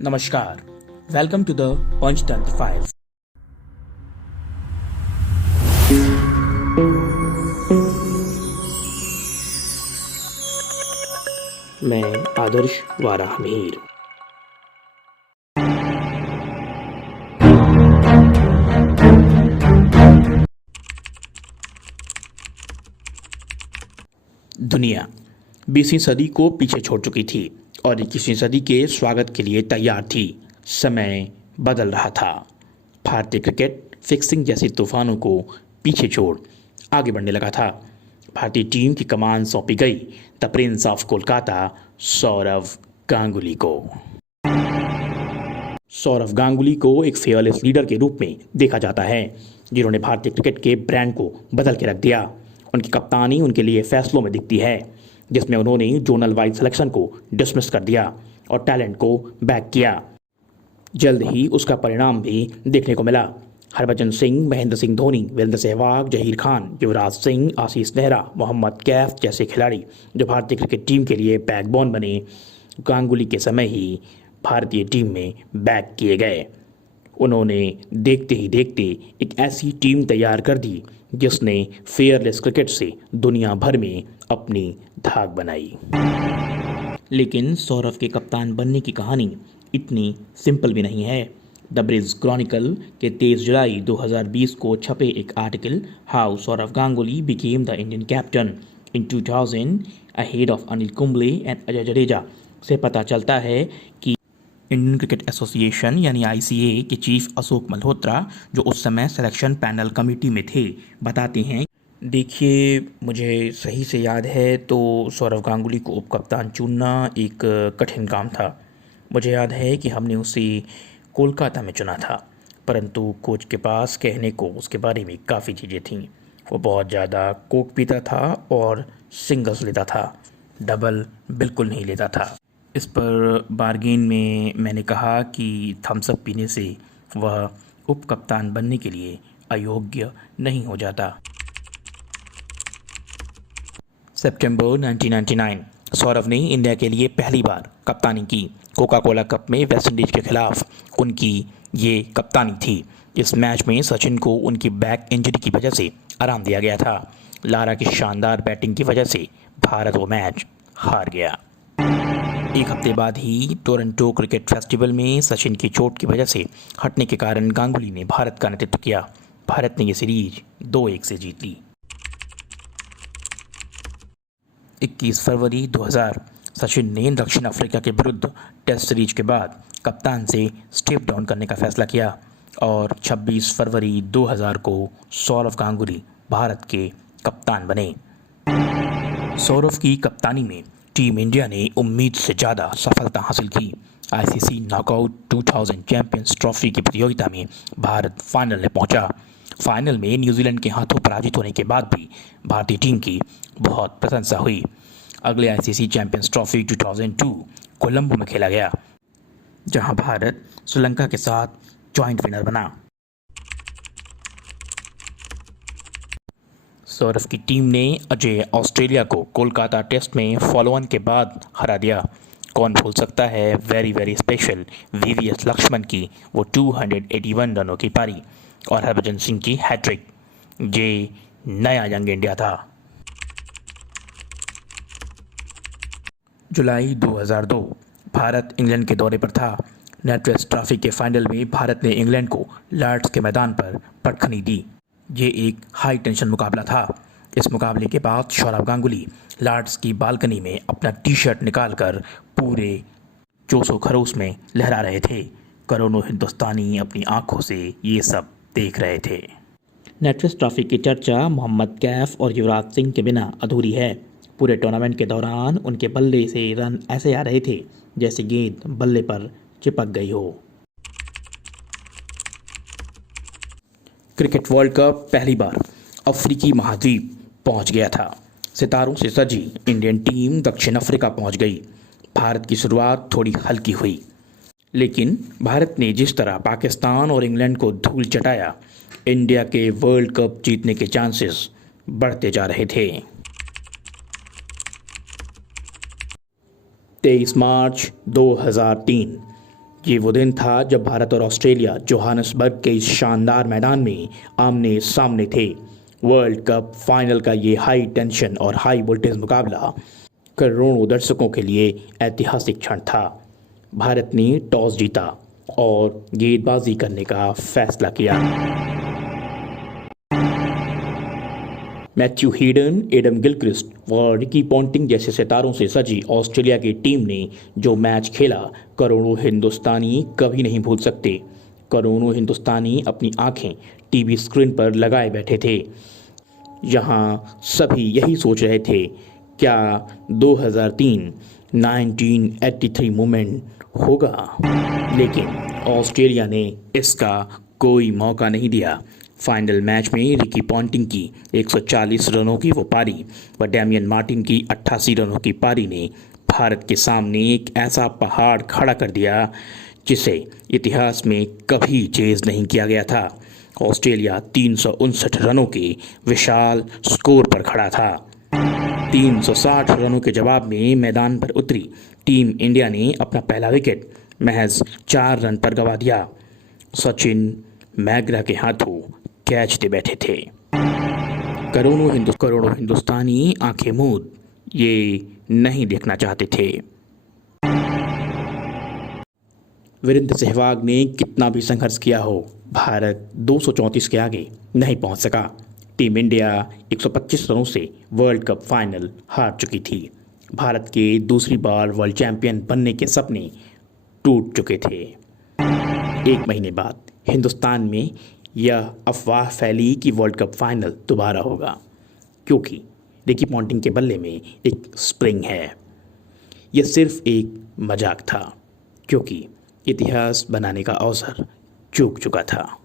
नमस्कार, welcome to the Panchatantra files. मैं आदर्श वाराहमीर। दुनिया 20वीं सदी को पीछे छोड़ चुकी थी और 21वीं सदी के स्वागत के लिए तैयार थी। समय बदल रहा था। भारतीय क्रिकेट फिक्सिंग जैसे तूफानों को पीछे छोड़ आगे बढ़ने लगा था। भारतीय टीम की कमान सौंपी गई the prince of Kolkata Sourav Ganguly को। सौरव गांगुली को एक फेयरलेस लीडर के रूप में देखा जाता है, जिन्होंने भारतीय क्रिकेट के ब्रांड को बदल के रख दिया। उनकी कप्तानी उनके लिए फैसलों में दिखती है, जिसमें उन्होंने जोनल वाइज सिलेक्शन को डिसमिस कर दिया और टैलेंट को बैक किया। जल्द ही उसका परिणाम भी देखने को मिला। हरभजन सिंह, महेंद्र सिंह धोनी, वीरेंद्र सहवाग, जहीर खान, युवराज सिंह, आशीष नेहरा, मोहम्मद कैफ जैसे खिलाड़ी जो भारतीय क्रिकेट टीम के लिए बैकबोन बने, गांगुली के समय ही भारतीय टीम में बैक किए गए। उन्होंने देखते ही देखते एक ऐसी टीम तैयार कर दी जिसने फेयरलेस क्रिकेट से दुनिया भर में अपनी धाक बनाई। लेकिन सौरव के कप्तान बनने की कहानी इतनी सिंपल भी नहीं है। द ब्रिज क्रॉनिकल के 23 जुलाई 2020 को छपे एक article how Sourav Ganguly became the Indian captain in 2000 ahead of Anil Kumble and Ajay Jadeja से पता चलता है कि इंडियन क्रिकेट एसोसिएशन यानी आईसीए के चीफ अशोक मल्होत्रा, जो उस समय सिलेक्शन पैनल कमेटी में थे, बताते हैं, देखिए मुझे सही से याद है तो सौरव गांगुली को उप कप्तान चुनना एक कठिन काम था। मुझे याद है कि हमने उसे कोलकाता में चुना था, परंतु कोच के पास कहने को उसके बारे में काफ़ी चीज़ें थीं। वो बहुत ज़्यादा कोक पीता था और सिंगल्स लेता था, डबल बिल्कुल नहीं लेता था। इस पर बार्गेन में मैंने कहा कि थम्स अप पीने से वह उप कप्तान बनने के लिए अयोग्य नहीं हो जाता। सितंबर 1999 सौरव ने इंडिया के लिए पहली बार कप्तानी की। कोका कोला कप में वेस्टइंडीज के खिलाफ उनकी ये कप्तानी थी। इस मैच में सचिन को उनकी बैक इंजरी की वजह से आराम दिया गया था। लारा की शानदार बैटिंग की वजह से भारत वो मैच हार गया। एक हफ्ते बाद ही टोरंटो क्रिकेट फेस्टिवल में सचिन की चोट की वजह से हटने के कारण गांगुली ने भारत का नेतृत्व किया। भारत ने ये सीरीज 2-1 से जीत ली। 21 फरवरी 2000 सचिन ने दक्षिण अफ्रीका के विरुद्ध टेस्ट सीरीज के बाद कप्तान से स्टेप डाउन करने का फैसला किया और 26 फरवरी 2000 को सौरव गांगुली भारत के कप्तान बने। सौरव की कप्तानी में टीम इंडिया ने उम्मीद से ज़्यादा सफलता हासिल की। आईसीसी नॉकआउट 2000 चैंपियंस ट्रॉफी की प्रतियोगिता में भारत फाइनल में पहुंचा। फाइनल में न्यूजीलैंड के हाथों पराजित होने के बाद भी भारतीय टीम की बहुत प्रशंसा हुई। अगले आईसीसी चैंपियंस ट्रॉफी 2002 कोलंबो में खेला गया, जहां भारत श्रीलंका के साथ जॉइंट विनर बना। सौरव की टीम ने अजय ऑस्ट्रेलिया को कोलकाता टेस्ट में फॉलो ऑन के बाद हरा दिया। कौन भूल सकता है very very special VVS Laxman की वो 281 रनों की पारी और हरभजन सिंह की हैट्रिक। ये नया यंग इंडिया था। जुलाई 2002 भारत इंग्लैंड के दौरे पर था। नेटवेस्ट ट्रॉफी के फाइनल में भारत ने इंग्लैंड को लॉर्ड्स के मैदान पर पटखनी दी। ये एक हाई टेंशन मुकाबला था। इस मुकाबले के बाद सौरव गांगुली लॉर्ड्स की बालकनी में अपना टी शर्ट निकालकर पूरे जोशो खरोश में लहरा रहे थे। करोड़ों हिंदुस्तानी अपनी आंखों से ये सब देख रहे थे। नेटवेस्ट ट्रॉफी की चर्चा मोहम्मद कैफ और युवराज सिंह के बिना अधूरी है। पूरे टूर्नामेंट के दौरान उनके बल्ले से रन ऐसे आ रहे थे जैसे गेंद बल्ले पर चिपक गई हो। क्रिकेट वर्ल्ड कप पहली बार अफ्रीकी महाद्वीप पहुंच गया था। सितारों से सजी इंडियन टीम दक्षिण अफ्रीका पहुंच गई। भारत की शुरुआत थोड़ी हल्की हुई, लेकिन भारत ने जिस तरह पाकिस्तान और इंग्लैंड को धूल चटाया, इंडिया के वर्ल्ड कप जीतने के चांसेस बढ़ते जा रहे थे। 23 मार्च 2003 ये वो दिन था जब भारत और ऑस्ट्रेलिया जोहान्सबर्ग के इस शानदार मैदान में आमने सामने थे। वर्ल्ड कप फाइनल का ये हाई टेंशन और हाई वोल्टेज मुकाबला करोड़ों दर्शकों के लिए ऐतिहासिक क्षण था। भारत ने टॉस जीता और गेंदबाजी करने का फैसला किया। मैथ्यू हेडन, एडम गिलक्रिस्ट और रिकी पॉन्टिंग जैसे सितारों से सजी ऑस्ट्रेलिया की टीम ने जो मैच खेला, करोड़ों हिंदुस्तानी कभी नहीं भूल सकते। करोड़ों हिंदुस्तानी अपनी आंखें टीवी स्क्रीन पर लगाए बैठे थे। यहाँ सभी यही सोच रहे थे, क्या 2003 1983 मोमेंट होगा? लेकिन ऑस्ट्रेलिया ने इसका कोई मौका नहीं दिया। फाइनल मैच में रिकी पॉन्टिंग की 140 रनों की वो पारी व डैमियन मार्टिन की 88 रनों की पारी ने भारत के सामने एक ऐसा पहाड़ खड़ा कर दिया जिसे इतिहास में कभी चेज़ नहीं किया गया था। ऑस्ट्रेलिया 359 रनों के विशाल स्कोर पर खड़ा था। 360 रनों के जवाब में मैदान पर उतरी टीम इंडिया ने अपना पहला विकेट महज 4 रन पर गंवा दिया। सचिन मैग्रा के हाथों कैच दे बैठे थे। करोड़ों हिंदुस्तानी आंखें मूंद ये नहीं देखना चाहते थे। वीरेंद्र सहवाग ने कितना भी संघर्ष किया हो, भारत 234 के आगे नहीं पहुंच सका। टीम इंडिया 125 रनों से वर्ल्ड कप फाइनल हार चुकी थी। भारत के दूसरी बार वर्ल्ड चैंपियन बनने के सपने टूट चुके थे। एक महीने बाद हिंदुस्तान में यह अफवाह फैली कि वर्ल्ड कप फाइनल दोबारा होगा, क्योंकि रिकी पॉन्टिंग के बल्ले में एक स्प्रिंग है। यह सिर्फ एक मजाक था, क्योंकि इतिहास बनाने का अवसर चूक चुका था।